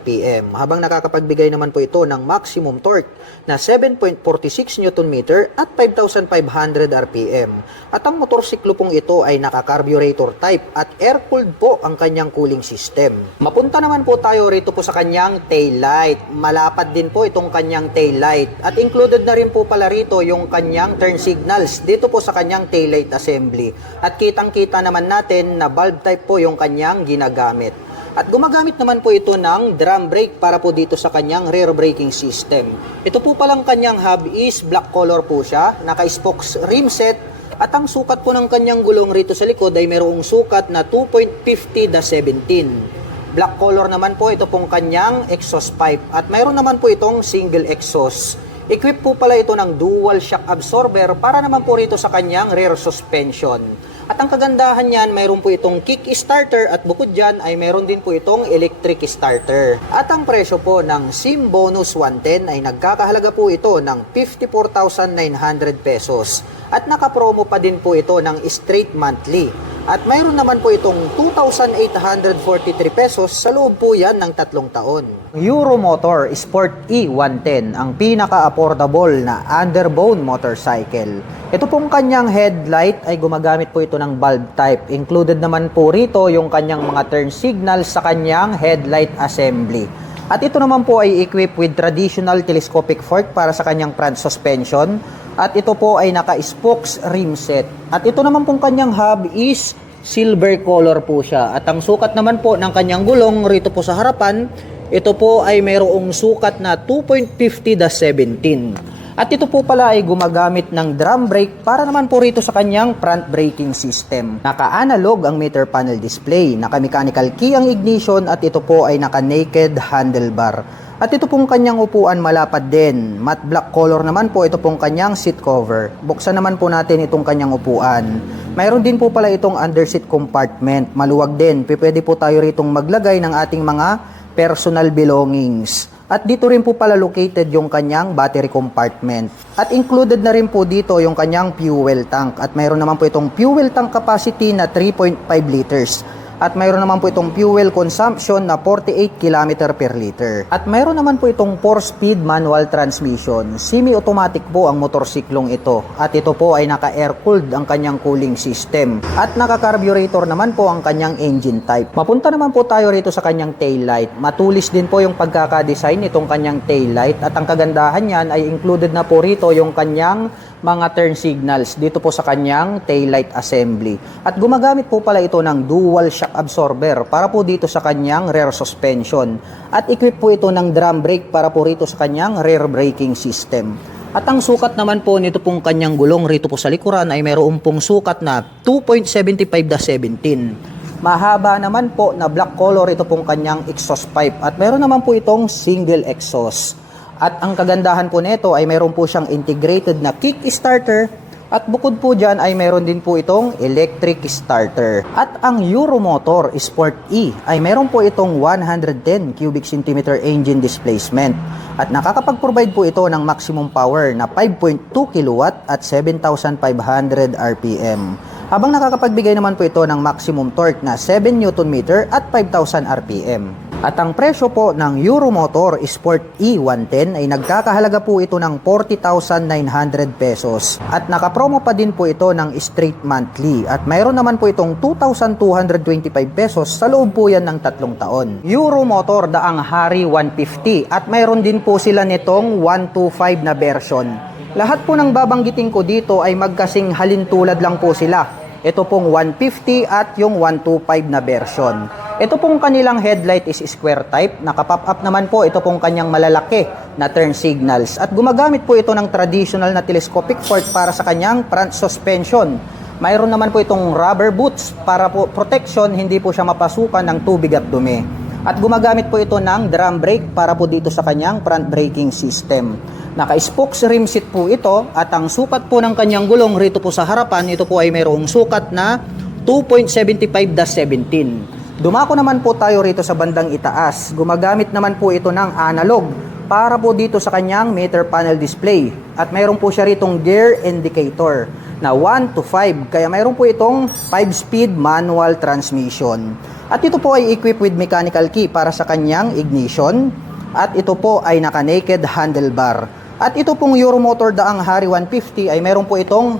RPM. Habang nakakapagbigay naman po ito ng maximum torque na 7.46 Nm at 5,500 RPM. At ang motorsiklo pong ito ay naka-carburetor type at air-cooled po ang kanyang cooling system. Mapunta naman po tayo rito po sa kanyang taillight. Malapad din po itong kanyang taillight. At included na rin po pala rito yung kanyang turn signals dito po sa kanyang taillight assembly. At kitang-kita naman natin na bulb type po yung kanyang ginagamit. At gumagamit naman po ito ng drum brake para po dito sa kanyang rear braking system. Ito po palang kanyang hub is black color po siya, naka-spokes rim set, at ang sukat po ng kanyang gulong rito sa likod ay mayroong sukat na 2.50/17. Black color naman po ito pong kanyang exhaust pipe at mayroon naman po itong single exhaust. Equip po pala ito ng dual shock absorber para naman po rito sa kanyang rear suspension. At ang kagandahan niyan, mayroon po itong kick starter at bukod dyan ay mayroon din po itong electric starter. At ang presyo po ng SIM Bonus 110 ay nagkakahalaga po ito ng 54,900 pesos. At nakapromo pa din po ito ng straight monthly. At mayroon naman po itong 2,843 pesos sa loob po yan ng 3 taon. Euromotor Sport E110 ang pinaka-affordable na underbone motorcycle. Ito pong kanyang headlight ay gumagamit po ito ng bulb type. Included naman po rito yung kanyang mga turn signals sa kanyang headlight assembly. At ito naman po ay equipped with traditional telescopic fork para sa kanyang front suspension. At ito po ay naka-spokes rim set. At ito naman pong kanyang hub is silver color po siya. At ang sukat naman po ng kanyang gulong rito po sa harapan, ito po ay mayroong sukat na 2.50/17. At ito po pala ay gumagamit ng drum brake para naman po rito sa kanyang front braking system. Naka-analog ang meter panel display, naka-mechanical key ang ignition at ito po ay naka-naked handlebar. At ito pong kanyang upuan malapad din. Matte black color naman po ito pong kanyang seat cover. Buksan naman po natin itong kanyang upuan. Mayroon din po pala itong underseat compartment. Maluwag din. Pwede po tayo ritong maglagay ng ating mga personal belongings. At dito rin po pala located yung kanyang battery compartment. At included na rin po dito yung kanyang fuel tank. At mayroon naman po itong fuel tank capacity na 3.5 liters. At mayroon naman po itong fuel consumption na 48 km per liter. At mayroon naman po itong 4-speed manual transmission. Semi-automatic po ang motorsiklong ito. At ito po ay naka-air-cooled ang kanyang cooling system. At naka-carburetor naman po ang kanyang engine type. Mapunta naman po tayo rito sa kanyang taillight. Matulis din po yung pagkakadesign nitong kanyang taillight. At ang kagandahan niyan ay included na po rito yung kanyang mga turn signals dito po sa kanyang taillight assembly. At gumagamit po pala ito ng dual shock absorber para po dito sa kanyang rear suspension. At equip po ito ng drum brake para po rito sa kanyang rear braking system. At ang sukat naman po nito pong kanyang gulong rito po sa likuran ay mayroon pong sukat na 2.75/17. Mahaba naman po na black color ito pong kanyang exhaust pipe at mayroon naman po itong single exhaust. At ang kagandahan po nito ay mayroon po siyang integrated na kick starter at bukod po dyan ay mayroon din po itong electric starter. At ang Euromotor Sport E ay mayroon po itong 110 cubic centimeter engine displacement at nakakapag-provide po ito ng maximum power na 5.2 kilowatt at 7,500 RPM. Habang nakakapagbigay naman po ito ng maximum torque na 7 Nm at 5,000 RPM. At ang presyo po ng Euromotor Sport E110 ay nagkakahalaga po ito ng 40,900 pesos. At nakapromo pa din po ito ng straight monthly. At mayroon naman po itong 2,225 pesos sa loob po yan ng 3 taon. Euromotor Daang Hari 150 at mayroon din po sila nitong 125 na version. Lahat po ng babanggitin ko dito ay magkasing halintulad lang po sila. Ito pong 150 at yung 125 na version. Ito pong kanilang headlight is square type. Naka-pop up naman po ito pong kanyang malalaki na turn signals. At gumagamit po ito ng traditional na telescopic fork para sa kanyang front suspension. Mayroon naman po itong rubber boots para po protection, hindi po siya mapasukan ng tubig at dumi. At gumagamit po ito ng drum brake para po dito sa kanyang front braking system. Naka-spokes rim seat po ito at ang sukat po ng kanyang gulong rito po sa harapan, ito po ay mayroong sukat na 2.75/17. Dumako naman po tayo rito sa bandang itaas. Gumagamit naman po ito ng analog para po dito sa kanyang meter panel display. At mayroon po siya ritong gear indicator na 1 to 5. Kaya mayroon po itong 5-speed manual transmission. At ito po ay equipped with mechanical key para sa kanyang ignition. At ito po ay naka-naked handlebar. At ito pong Euromotor Daang Hari 150 ay mayroon po itong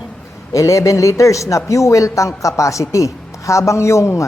11 liters na fuel tank capacity. Habang yung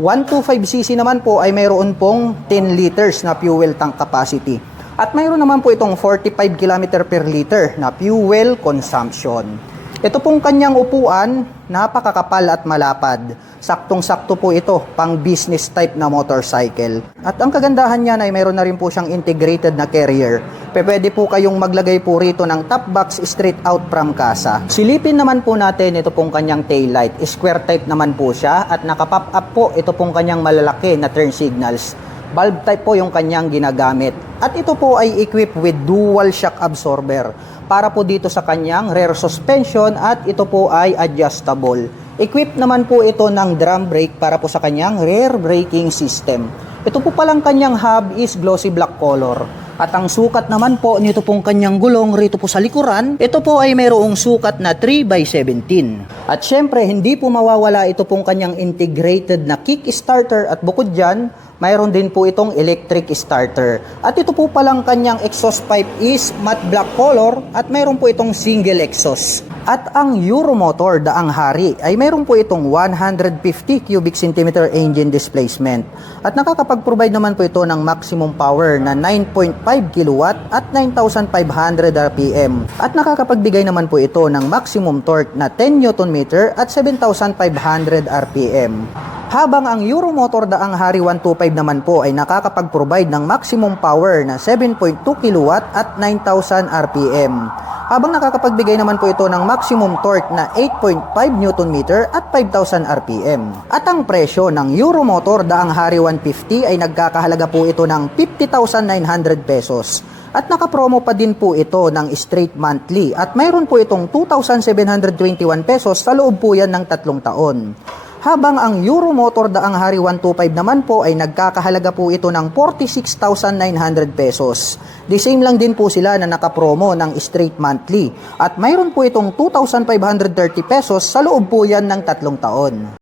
125cc naman po ay mayroon pong 10 liters na fuel tank capacity. At mayroon naman po itong 45 km per liter na fuel consumption. Ito pong kanyang upuan, napakakapal at malapad. Saktong-sakto po ito, pang business type na motorcycle. At ang kagandahan niya ay mayroon na rin po siyang integrated na carrier. Pwede po kayong maglagay po rito ng top box straight out from casa. Silipin naman po natin ito pong kanyang taillight. Square type naman po siya at nakapop up po ito pong kanyang malalaki na turn signals. Bulb type po yung kanyang ginagamit. At ito po ay equipped with dual shock absorber para po dito sa kanyang rear suspension at ito po ay adjustable. Equipped naman po ito ng drum brake para po sa kanyang rear braking system. Ito po palang kanyang hub is glossy black color. At ang sukat naman po nito pong kanyang gulong rito po sa likuran, ito po ay mayroong sukat na 3x17. At syempre, hindi po mawawala ito pong kanyang integrated na kick starter at bukod dyan, mayroon din po itong electric starter. At ito po palang kanyang exhaust pipe is matte black color at mayroon po itong single exhaust. At ang Euromotor Daang Hari ay mayroon po itong 150 cubic centimeter engine displacement. At nakakapag-provide naman po ito ng maximum power na 9.5 kilowatt at 9,500 RPM. At nakakapagbigay naman po ito ng maximum torque na 10 Newton meter at 7,500 RPM. Habang ang Euromotor Daang Hari 125 naman po ay nakakapag-provide ng maximum power na 7.2 kilowatt at 9,000 RPM. Habang nakakapagbigay naman po ito ng maximum torque na 8.5 Newton meter at 5,000 RPM. At ang presyo ng Euromotor Daang Hari 150 ay nagkakahalaga po ito ng 50,900 pesos. At nakapromo pa din po ito ng straight monthly at mayroon po itong 2,721 pesos sa loob po yan ng 3 taon. Habang ang Euromotor Daang Hari 125 naman po ay nagkakahalaga po ito ng 46,900 pesos. The same lang din po sila na nakapromo ng straight monthly at mayroon po itong 2,530 pesos sa loob po yan ng 3 taon.